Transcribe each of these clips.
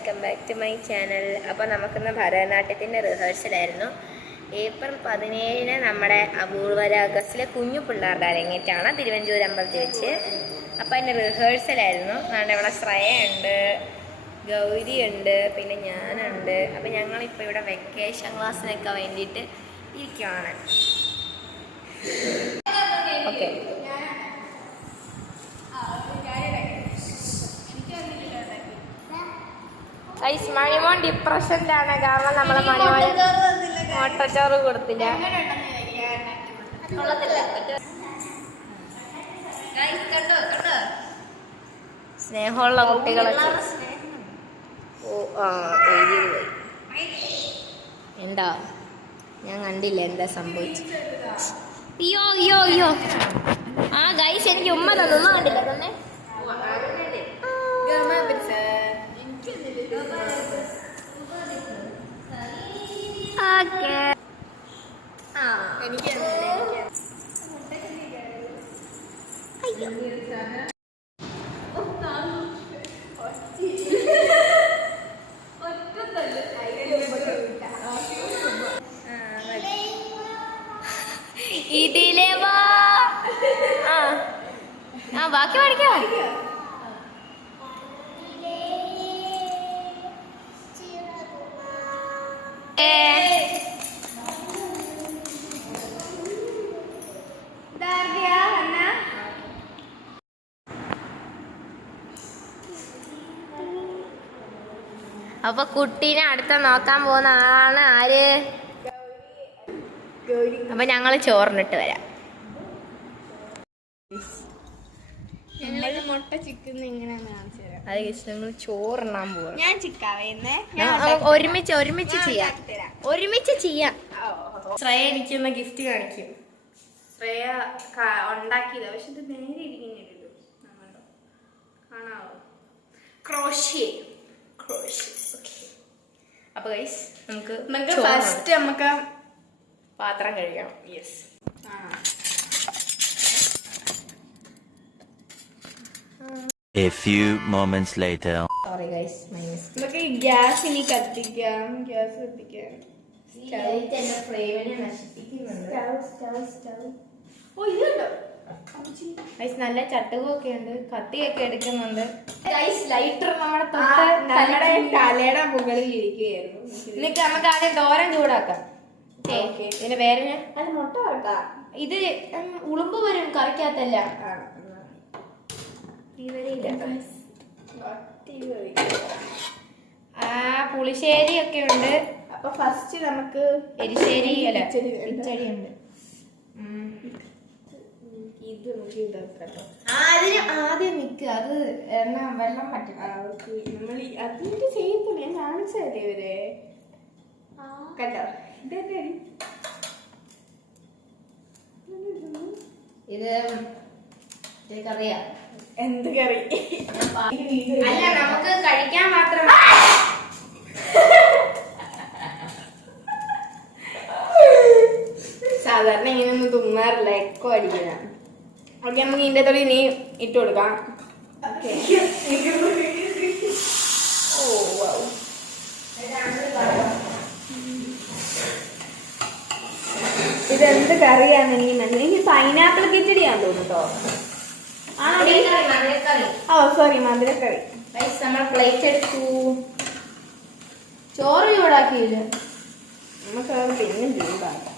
Welcome back to my channel. അപ്പോൾ നമുക്കിന്ന് ഭരതനാട്യത്തിൻ്റെ റിഹേഴ്സലായിരുന്നു. April 17 നമ്മുടെ അപൂർവരാഗസിലെ കുഞ്ഞു പിള്ളേരുടെ അരങ്ങേറ്റാണ് തിരുവഞ്ചൂർ അമ്പലത്തിൽ വെച്ച്. അപ്പോൾ അതിൻ്റെ റിഹേഴ്സലായിരുന്നു. നമ്മുടെ ഇവിടെ ശ്രേയുണ്ട്, ഗൗരി ഉണ്ട്, പിന്നെ ഞാനുണ്ട്. അപ്പോൾ ഞങ്ങളിപ്പോൾ ഇവിടെ വെക്കേഷൻ ക്ലാസ്സിനൊക്കെ വേണ്ടിയിട്ട് ഇരിക്കുകയാണ്. ഓക്കെ, മണിമോൻ ഡിപ്രഷനിലാണ്. കാരണം നമ്മളെ മണിമോൻ മുട്ടച്ചോറ് കൊടുത്തില്ല. സ്നേഹമുള്ള കുട്ടികളൊക്കെ എന്താ ഞാൻ കണ്ടില്ല എന്താ സംഭവിച്ചു. അയ്യോ അയ്യോ അയ്യോ. ആ ഗൈസ്, എനിക്ക് ഉമ്മ തന്നു കണ്ടില്ല തന്നെ. ഇതിലേ വാ. ആ ബാക്കി പഠിക്കാം. അപ്പൊ കുട്ടീനെ അടുത്ത നോക്കാൻ പോകുന്ന ആളാണ് ആര്? അപ്പൊ ഞങ്ങള് ചോറിനിട്ട് വരാം. മുട്ട ചിക്കൻ എങ്ങനെയാന്ന് കാണിച്ചു തരാം. അത് ഞങ്ങൾ ചോറിനാൻ പോവാ. ഞാൻ ചിക്കാവേന്നേ. ഒരുമിച്ച് ചെയ്യാം. ശ്രേയ എനിക്കൊന്ന് ഗിഫ്റ്റ് കാണിക്കും. ശ്രേയ ഉണ്ടാക്കിയതാ, പക്ഷെ ഇത് നേരെ ഇരിക്കുന്നില്ലല്ലോ. നമ്മളുടെ കാണാവോ? ക്രോഷ്യ. അപ്പൊ ഗൈസ് നമുക്ക് ഫസ്റ്റ് നമുക്ക് പാത്രം കഴിക്കണം. Yes. A few moments later. Sorry guys, my mistake. നമുക്ക് ഗ്യാസ് ഇനി കത്തിക്കാം. ഗ്യാസ് കത്തിക്കാം. നല്ല ചട്ടുകൊക്കെ ഉണ്ട്, കത്തിയൊക്കെ എടുക്കുന്നുണ്ട്. ലൈറ്റർ നമ്മുടെ തലയുടെ മുകളിൽ ഇരിക്കുകയായിരുന്നു. എന്നിട്ട് നമുക്ക് ആദ്യം തോരൻ ചൂടാക്കാം. ഇതിന്റെ പേര് അത് മുട്ട വറക്കാം. ഇത് ഉളുമ്പ് വരും കറിക്കകത്തല്ല. പുളിശ്ശേരി ഒക്കെ ഉണ്ട്. അപ്പൊ ഫസ്റ്റ് നമുക്ക് എരിശ്ശേരി അല്ല കിച്ചടി ഉണ്ട്. ഇത് നമുക്ക് ഇതാക്കട്ടോ. അതിന് ആദ്യം നിൽക്കുക, അത് വെള്ളം പറ്റും. നമ്മൾ അതിന്റെ ചെയ്യത്തില്ല, ഞാൻ കാണിച്ചതല്ലേ ഇവരെ കേട്ടോ. ഇത് കറിയാ. എന്ത് കറി? അല്ല, നമുക്ക് കഴിക്കാൻ മാത്രം. സാധാരണ ഇങ്ങനെയൊന്നും തിന്നാറില്ല, എക്കോ അടിക്കുന്ന. ഓക്കെ, നമുക്ക് ഇതിന്റെ തൊടി ഇനി ഇട്ട് കൊടുക്കാം. ഇതെന്ത് കറിയാന്ന് എനിക്ക് പൈനാപ്പിൾ കിച്ചടിയാന്ന് തോന്നുട്ടോ. ഓ സോറി, മധുരക്കറി. നമ്മൾ പ്ലേറ്റ് എടുത്തു. ചോറ് ചൂടാക്കിയില്ല, നമുക്ക് പിന്നെ ചൂടാക്കാം.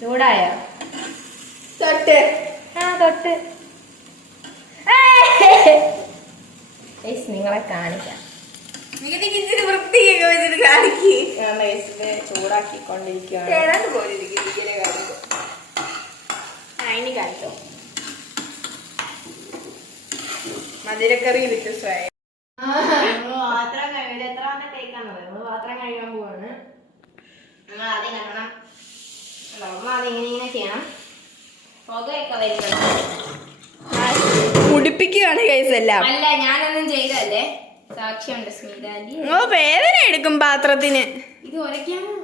ചൂടായ തൊട്ട് നിങ്ങളെ കാണിക്കാം. വൃത്തിയൊക്കെ വെച്ചിട്ട് കാണിക്ക്. ചൂടാക്കിക്കൊണ്ടിരിക്കുകയാണ്. ഇനി കാണിച്ചോ. മധുരക്കറി വിത്ത് സോയ. പാത്രം കഴിയുന്നത് എത്രാമത്തെ ടേക്കാന്ന് പറയും. നമ്മള് പാത്രം കഴിയാൻ പോവാണ്. നമ്മൾ ആദ്യം കാണണം, നമ്മൾ ആദ്യം ഇങ്ങനെ ചെയ്യണം. പുകയൊക്കെ വരുന്നുണ്ട്. മുടിപ്പിക്കുകയാണ് കേസ് എല്ലാം. അല്ല, ഞാനൊന്നും ചെയ്തല്ലേ. സാക്ഷിയുണ്ട് സ്മിതാന്റി. വേദന എടുക്കും പാത്രത്തിന്. ഇത് ഉരയ്ക്കാമോ?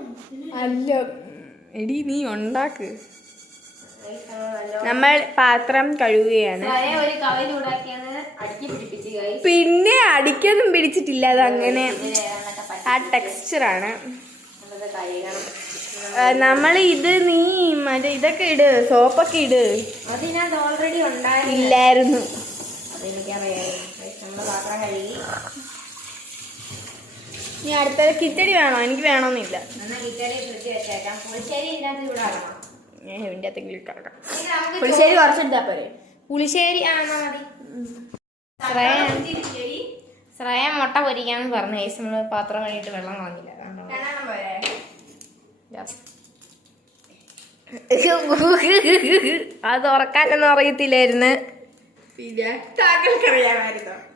അല്ല എടി, നീ ഉണ്ടാക്ക്. നമ്മൾ പാത്രം കഴുകുകയാണ്. ഒരു കവി ചൂടാക്കിയത് അടുക്കി പിടിപ്പിച്ച് guys. പിന്നെ അടിക്കൊന്നും പിടിച്ചിട്ടില്ല, അത് അങ്ങനെ ആ ടെക്സ്ചറാണ്. നമുക്കത് കഴുകണം. നമ്മൾ ഇത് നീ മറ്റേ ഇതൊക്കെ ഇട്, സോപ്പൊക്കെ ഇട്. അതിനകത്ത് ഓൾറെഡി ഉണ്ടായില്ല. ഇല്ലായിരുന്നു. അതെനിക്കറിയാം. നമ്മള് പാത്രം കഴുകി. ഇനി അടുത്തത് കിച്ചടി വേണോ? എനിക്ക് വേണമെന്നില്ല. എന്നാൽ കിച്ചടി ഫ്രിഡ്ജ് വെച്ചേക്കാം. പുളിശ്ശേരി ഇതിനകത്ത് ചൂടാക്കണം. ഞാൻ ഇതിൻ്റെ അകത്തെങ്കിലും കിടക്കാം. ഇനി നമുക്ക് പുളിശ്ശേരി കുറച്ചെടുത്താ പോരെ? പുളിശ്ശേരി എന്നാ മതി. ശ്രേയ മുട്ട പൊരിക്കാന്ന് പറഞ്ഞു. ഗൈസ് നമ്മള് പാത്രം കഴുകിയിട്ട് വെള്ളം കളഞ്ഞില്ല. അത് ഉറക്കാനൊന്നും അറിയത്തില്ലായിരുന്നു.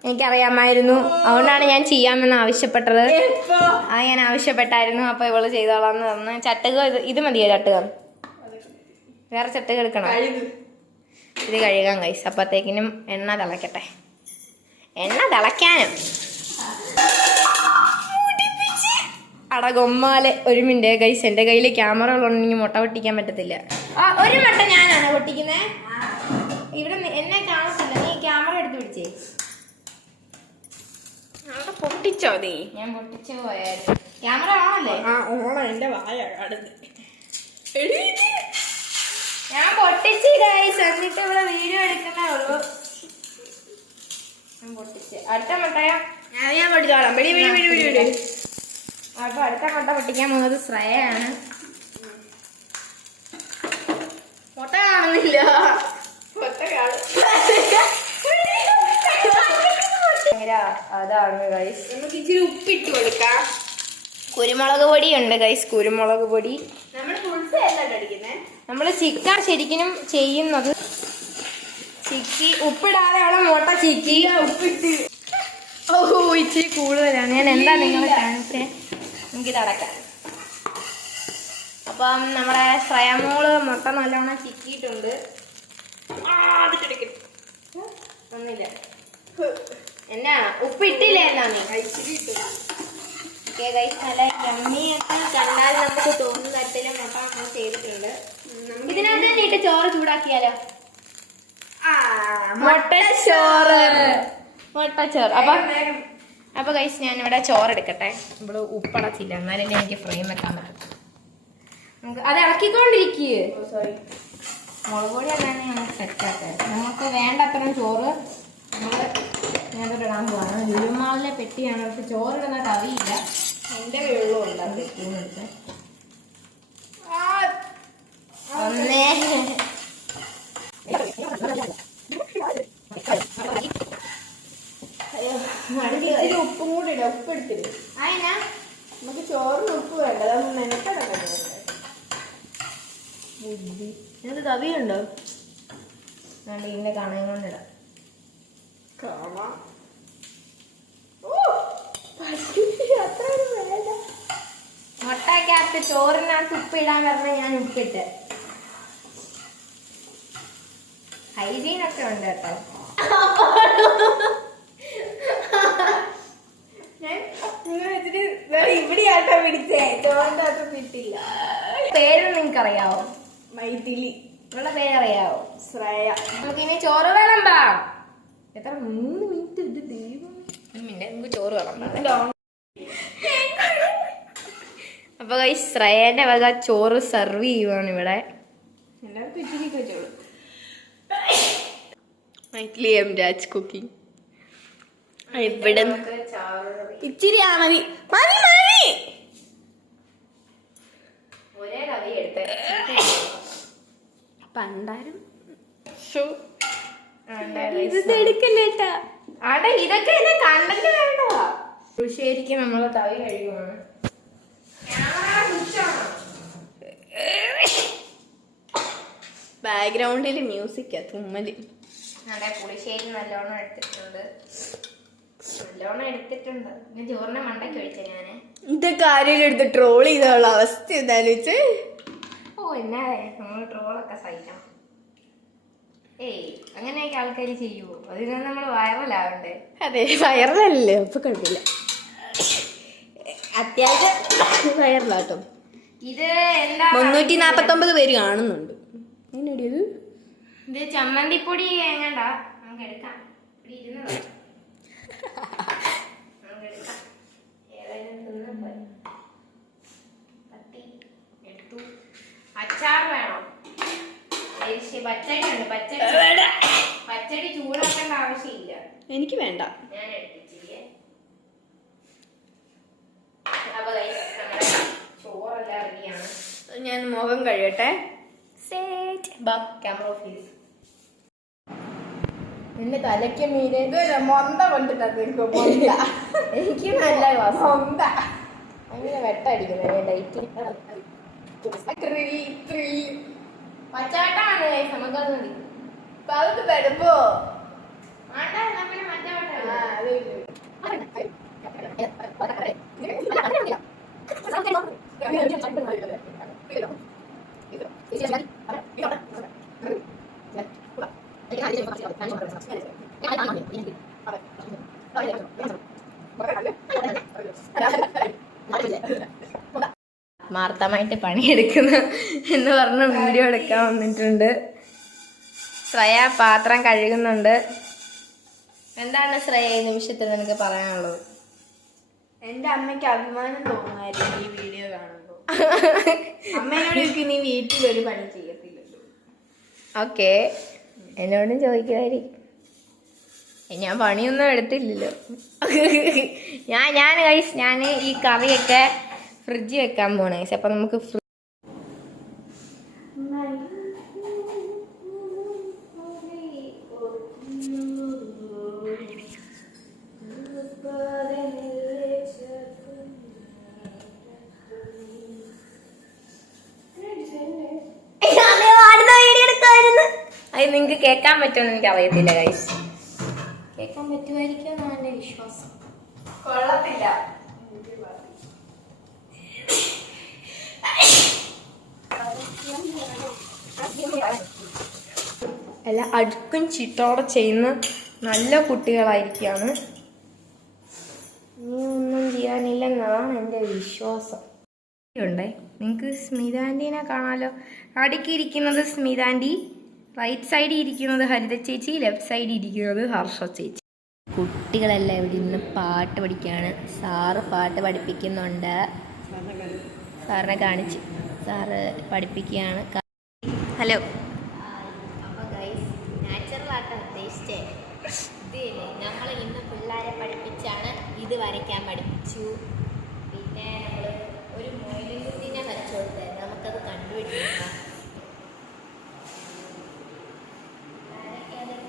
എനിക്കറിയാമായിരുന്നു, അതുകൊണ്ടാണ് ഞാൻ ചെയ്യാമെന്ന് ആവശ്യപ്പെട്ടത്. അത് ഞാൻ ആവശ്യപ്പെട്ടായിരുന്നു. അപ്പൊ ഇവള് ചെയ്തോളാന്ന് പറഞ്ഞു. ചട്ടുക ഇത് മതിയോ? ചട്ടുക വേറെ ചട്ടുക എടുക്കണം. ഇത് കഴുകാൻ ഗൈസ്. അപ്പത്തേക്കിനും എണ്ണ തിളക്കട്ടെ. എണ്ണ തിളയ്ക്കാനും അടകൊമ്മാലെ. ഒരു മിനിറ്റ് ഗൈസ്, എൻ്റെ കയ്യിൽ ക്യാമറ ഉള്ളതുകൊണ്ടെങ്കിൽ മുട്ട പൊട്ടിക്കാൻ പറ്റത്തില്ല. ഒരു മുട്ട ഞാനാണ് പൊട്ടിക്കുന്നത്. ഇവിടെ എന്നെ കാണത്തില്ല. നീ ക്യാമറ എടുത്ത് പിടിച്ചേ. പൊട്ടിച്ചോ നീ? ഞാൻ പൊട്ടിച്ചു പോയായിരുന്നു. ക്യാമറ ഓണല്ലേ? എന്റെ വായ കടന്ന്. ഞാൻ പൊട്ടിച്ച് ഗൈസ്. എന്നിട്ട് ഇവിടെ വീഡിയോ എടുക്കുന്നേ ഉള്ളൂ. ഞാൻ പൊട്ടിച്ച്. അടുത്ത മുട്ടയോ? ഞാൻ പൊട്ടിച്ചോളാം. അപ്പൊ അടുത്ത മുട്ട പൊട്ടിക്കാൻ പോകുന്നത് ശ്രേയാണ്. മുട്ട കാണുന്നില്ല. അതാണ് ഗൈസ്. നമുക്ക് ഇച്ചിരി ഉപ്പിട്ട് കൊടുക്കാം. കുരുമുളക് പൊടി ഉണ്ട് ഗൈസ്. കുരുമുളക് പൊടി നമ്മൾ ചിക്കൻ ശരിക്കും ചെയ്യുന്നത് ചിക്കി ഉപ്പിടാതെ അവളെ മുട്ട ചിക്കി ഉപ്പിട്ട്. ഓ ഇച്ചിരി കൂടുതലാണ്. ഞാൻ എന്താ നിങ്ങളെ കാണിച്ചേ? നമുക്കിത് അടക്കാം. അപ്പം നമ്മുടെ ശ്രേയമോള് മുട്ട നല്ലോണം ചിക്കിയിട്ടുണ്ട്. ഒന്നില്ല. എന്നാ ഉപ്പിട്ടില്ലായിരുന്നാ നീ? ഓക്കെ ഗൈസ്, നല്ല യമ്മിയൊക്കെ കണ്ടാൽ നമുക്ക് തോന്നുന്ന തരത്തില് മുട്ട നമ്മൾ ചെയ്തിട്ടുണ്ട്. ഇതിനകത്ത് തന്നെ ഇട്ട് ചോറ് ചൂടാക്കിയാലോ? മുട്ടച്ചോറ്. അപ്പൊ ഗൈസ് ഞാനിവിടെ ചോറ് എടുക്കട്ടെ. നമ്മള് ഉപ്പടച്ചില്ല, എന്നാലും എനിക്ക് ഫ്രെയിം വെക്കാൻ പറ്റും. നമുക്ക് അത് ഇളക്കിക്കൊണ്ടിരിക്കുക. മുളക് പൊടി അതാണ് ഞങ്ങൾ സെറ്റാക്കുക. നമുക്ക് വേണ്ടത്രയും ചോറ് നമ്മൾ ഞാനത് ഇടാൻ പോവാണ്. ലുലുമാളിലെ പെട്ടിയാണ്. അവർക്ക് ചോറിടുന്ന കവിയില്ല. എൻ്റെ വെള്ളവും ഉണ്ട്. അത് എടുത്ത് ഒന്നേ ഉപ്പും കൂടി ഇടാം. ഉപ്പ് എടുത്തില്ല. അതിനാ നമുക്ക് ചോറിന് ഉപ്പ് വേണ്ട. അതൊന്നും മെനക്കെടണ്ട. ഇത് കവിയുണ്ടോ? വേണ്ട, ഇതിന്റെ കണയും കൊണ്ടിടാം. മുട്ടക്കകത്ത് ചോറിനകത്ത് ഉപ്പിടാൻ പറഞ്ഞ ഞാൻ ഉപ്പിട്ട്. ഹൈജീനൊക്കെ ഉണ്ട് കേട്ടോ. ഇവിടെയാട്ടോ പിടിച്ചേ. ചോറിന്റെ അകത്ത് കിട്ടില്ല. പേര് നിങ്ങൾക്കറിയാവോ? മൈഥിലി. നിങ്ങളുടെ പേരറിയാവോ? ശ്രേയ. നമുക്കിനി ചോറ് വിളമ്പാ. എത്ര 3 മിനിറ്റ്? ഇത് ദൈവം. ഒരു മിനിറ്റ്, നമുക്ക് ചോറ് വിളമ്പാം. അപ്പൊ ഗൈസ് ശ്രേയന്റെ വക ചോറ് സെർവ് ചെയ്യുവാണ് ഇവിടെ. എല്ലാവർക്കും ഇച്ചിരി വെച്ചോളൂ. Maithili M Raj cooking. ഇവിടെ ഇച്ചിരി മതി. മതി മതി. ഒരേ കവി എടുത്ത് പണ്ടാരും എടുക്കല്ലേട്ടാ. ആടെ ഇതൊക്കെ എന്നെ കണ്ടന്റ് വേണ്ടതാ. ശരിക്കും നമ്മള് തവി കഴിയുവാണ്. ബാക്ക്ഗ്രൗണ്ടിൽ മ്യൂസിക്കാ, തുമ്മല്. നല്ല പുളിശ്ശേരി നല്ലോണം എടുത്തിട്ടുണ്ട്. പിന്നെ ചോറിനെ മണ്ടയ്ക്ക് ഒഴിച്ച ഞാന്. ഇതൊക്കെ ആരെങ്കിലും എടുത്ത് ട്രോൾ ചെയ്തുള്ള അവസ്ഥ എന്താലോചിച്ച്. ഓ എന്നാ നമ്മൾ ട്രോളൊക്കെ സഹിക്കണം. ഏയ് അങ്ങനെയൊക്കെ ആൾക്കാർ ചെയ്യുമോ? അതിന് നമ്മൾ വൈറലാവണ്ടേ? അതെ, വൈറലല്ലേ, അപ്പൊ കുഴപ്പമില്ല. അത്യാവശ്യം വൈറലാട്ടോ. ഇത് എന്താ 349 പേര് കാണുന്നുണ്ട്. ഇത് ഇത് ചമ്മന്തിപ്പൊടി എങ്ങണ്ടാ നമുക്ക് എടുക്കാം. ഇവിടെ ഇരുന്നതാ. നമുക്ക് എടുക്കാം. ഏതായാലും തിന്നാൻ പോയി. കത്തി എടുത്തു. അച്ചാർ വേണം. പച്ചടി ഉണ്ട്. പച്ചടി ചൂടാക്കേണ്ട ആവശ്യമില്ല. എനിക്ക് വേണ്ട. ഞാൻ എടുത്തിച്ചില്ലേ. അപ്പൊ നമ്മുടെ ചോറെല്ലാം റെഡിയാണ്. ഞാൻ മുഖം കഴിയട്ടെ. Camera office. നിന്റെ തലയ്ക്ക് മീന് മൊന്ത കൊണ്ടിട്ടാ എനിക്ക് നല്ല മൊന്ത അങ്ങനെ വെട്ടടിക്കുന്നത് ഡൈറ്റിൽ പച്ചവട്ടാണ് നമുക്കത് മതി. പകുതി തടുപ്പോ മാർത്തമായിട്ട് പണിയെടുക്കുന്ന എന്ന് പറഞ്ഞ വീഡിയോ എടുക്കാൻ വന്നിട്ടുണ്ട്. ശ്രേയ പാത്രം കഴുകുന്നുണ്ട്. എന്താണ് ശ്രേയ ഈ നിമിഷത്തിൽ നിനക്ക് പറയാനുള്ളത്? എന്റെ അമ്മയ്ക്ക് അഭിമാനം തോന്നുമായിരുന്നു ഈ വീഡിയോ കാണുമ്പോ. അമ്മേനോട് എനിക്ക് നീ വീട്ടിലൊരു പണി ചെയ്യത്തില്ലല്ലോ. ഓക്കെ, എന്നോടും ചോദിക്കുമായിരിക്കും. ഞാൻ പണിയൊന്നും എടുത്തില്ലല്ലോ. ഞാൻ ഈ കറിയൊക്കെ ഫ്രിഡ്ജിൽ വെക്കാൻ പോണേ. അപ്പൊ നമുക്ക് അത് നിങ്ങക്ക് കേൾക്കാൻ പറ്റുമെന്ന് എനിക്ക് അറിയത്തില്ല ഗൈസ്. കേൾക്കാൻ പറ്റുമായിരിക്കും എന്നാണ് എന്റെ വിശ്വാസം. കൊള്ളത്തില്ല. എല്ലാം അടുക്കും ചിട്ടോടെ ചെയ്യുന്ന നല്ല കുട്ടികളായിരിക്കാണ്. ഇനി ഒന്നും ചെയ്യാനില്ലെന്നാണ് എൻ്റെ വിശ്വാസം. ഉണ്ടേ നിങ്ങൾക്ക് സ്മിത ആൻറ്റീനെ കാണാലോ. അടുക്കിയിരിക്കുന്നത് സ്മിത ആൻറ്റി, റൈറ്റ് സൈഡിൽ ഇരിക്കുന്നത് ഹരിത ചേച്ചി, ലെഫ്റ്റ് സൈഡിൽ ഇരിക്കുന്നത് ഹർഷ ചേച്ചി. കുട്ടികളെല്ലാം ഇവിടെ ഇന്ന് പാട്ട് പഠിക്കുകയാണ്. സാറ് പാട്ട് പഠിപ്പിക്കുന്നുണ്ട്. സാറിനെ കാണിച്ച് സാറ് പഠിപ്പിക്കുകയാണ്. ഹലോ. അപ്പോൾ ഗൈസ്, നാച്ചുറൽ ആർട്ടാണ് ഉദ്ദേശിച്ചേ. ഇതില്ലേ നമ്മൾ ഇന്ന് പിള്ളേരെ പഠിപ്പിച്ചാണ് ഇത് വരയ്ക്കാൻ പഠിപ്പിച്ചു. പിന്നെ നമ്മൾ ഒരു മൊയിലിനെ വരച്ചു കൊടുത്തത് നമുക്കത് കണ്ടുപിടിക്കണം.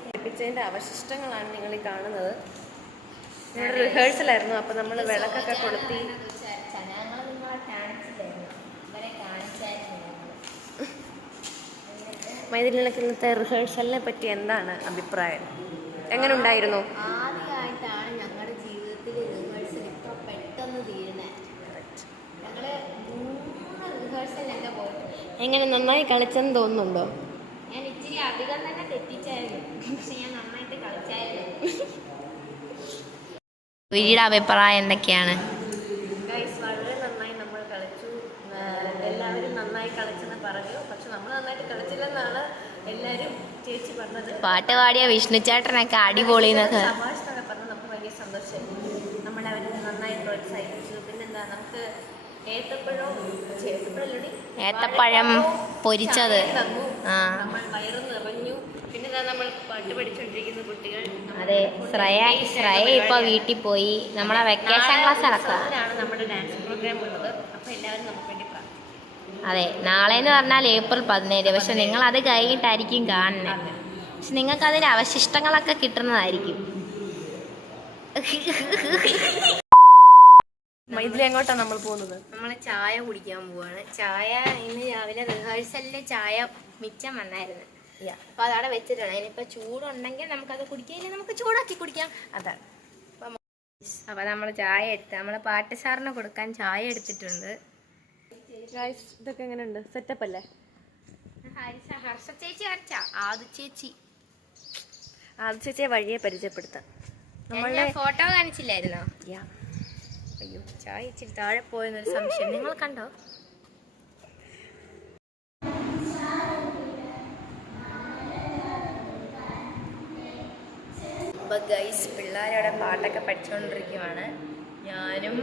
പഠിപ്പിച്ചതിൻ്റെ അവശിഷ്ടങ്ങളാണ് നിങ്ങൾ ഈ കാണുന്നത്. നമ്മുടെ റിഹേഴ്സലായിരുന്നു. അപ്പോൾ നമ്മൾ വിളക്കൊക്കെ കൊളുത്തി ഞങ്ങൾ നിങ്ങളെ കാണിച്ചില്ലായിരുന്നു, ഇവരെ കാണിച്ചായിരുന്നു. മൈഥിലിനൊക്കെ ഇന്നത്തെ റിഹേഴ്സലിനെ പറ്റി എന്താണ് അഭിപ്രായം? എങ്ങനെ ഉണ്ടായിരുന്നു? ആദ്യമായിട്ടാണ് ഞങ്ങളുടെ ജീവിതത്തിൽ റിഹേഴ്സൽ ഇത്ര പെട്ടെന്ന് തീരുന്നത്. ഞങ്ങൾ 3 റിഹേഴ്സലൊക്കെ പോയിട്ട് എങ്ങനെ നന്നായി കളിച്ചെന്ന് തോന്നുന്നുണ്ടോ? ഞാൻ ഇച്ചിരി അധികം തന്നെ തെറ്റിച്ചായിരുന്നു, പക്ഷെ ഞാൻ നന്നായിട്ട് കളിച്ചായിരുന്നു. വീടിയുടെ അഭിപ്രായം എന്തൊക്കെയാണ്? ഗൈസ്, വളരെ നന്നായി നമ്മൾ കളിച്ചു. എല്ലാവരും നന്നായി കളിച്ചെന്ന് പറഞ്ഞു. പക്ഷെ നമ്മൾ നന്നായിട്ട് കളിച്ചില്ലെന്നാണ് എല്ലാവരും ചേച്ചി പറഞ്ഞത്. പാട്ട് പാടിയ വിഷ്ണുചേട്ടനൊക്കെ അടിപൊളി എന്നൊക്കെ തമാശയൊക്കെ പറഞ്ഞ് നമുക്ക് വലിയ സന്തോഷമായി. നമ്മളവർ നന്നായി പ്രോത്സാഹിപ്പിച്ചു. പിന്നെന്താ, നമുക്ക് ഏത്തപ്പഴം പൊരിച്ചത് തന്നു. നമ്മൾ വയറ് നിറഞ്ഞു. പിന്നെ നമ്മൾ പാട്ട് പഠിച്ചുകൊണ്ടിരിക്കുന്ന കുട്ടികൾ. അതെ, ശ്രേയ ഇപ്പൊ വീട്ടിൽ പോയി. നമ്മളെ വെക്കേഷൻ ക്ലാസ് നടക്കുക. നമ്മുടെ ഡാൻസ് പ്രോഗ്രാം ഉള്ളത്. അപ്പൊ എല്ലാവരും നമുക്ക് വേണ്ടി പ്രാർത്ഥിക്കും. അതെ, നാളെ എന്ന് പറഞ്ഞാൽ ഏപ്രിൽ 17. പക്ഷെ നിങ്ങൾ അത് കഴിഞ്ഞിട്ടായിരിക്കും കാണുന്നത്. പക്ഷെ നിങ്ങൾക്ക് അതിന്റെ അവശിഷ്ടങ്ങളൊക്കെ കിട്ടുന്നതായിരിക്കും. ഇതിൽ എങ്ങോട്ടാണ് നമ്മൾ പോകുന്നത്? നമ്മൾ ചായ കുടിക്കാൻ പോവാണ്. ചായ ഇന്ന് രാവിലെ റിഹേഴ്സലില് ചായ മിച്ചം വന്നായിരുന്നു. അപ്പൊ അതവിടെ വെച്ചിട്ടാണ്. അതിനിപ്പോ ചൂടുണ്ടെങ്കിൽ നമുക്കത് കുടിക്കാം, നമുക്ക് ചൂടാക്കി കുടിക്കാം. അതാണ്. അപ്പൊ നമ്മൾ ചായ എടുത്ത് നമ്മളെ പാട്ട് സാറിന് കൊടുക്കാൻ ചായ എടുത്തിട്ടുണ്ട്. ഇതൊക്കെ എങ്ങനെയുണ്ട്? സെറ്റപ്പ് അല്ലേ? ഹർഷ ചേച്ചി വരച്ച ആദു ചേച്ചിയെ വഴിയെ പരിചയപ്പെടുത്താം. നമ്മളുടെ ഫോട്ടോ കാണിച്ചില്ലായിരുന്നോ? അയ്യോ, ചായ ഇച്ചിരി താഴെ പോയെന്നൊരു സംശയം. നിങ്ങൾ കണ്ടോ? അപ്പോൾ ഗൈസ് പിള്ളേരവിടെ പാട്ടൊക്കെ പഠിച്ചുകൊണ്ടിരിക്കുവാണ്. ഞാനും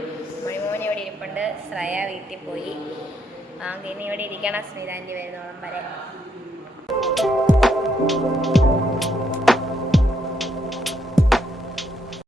മണിമോനും ഇവിടെ ഇരിപ്പുണ്ട്. ശ്രേയ വീട്ടിൽ പോയി. പിന്നെ ഇവിടെ ഇരിക്കണം സ്മിതാൻ്റി വരുന്നോളം വരെ.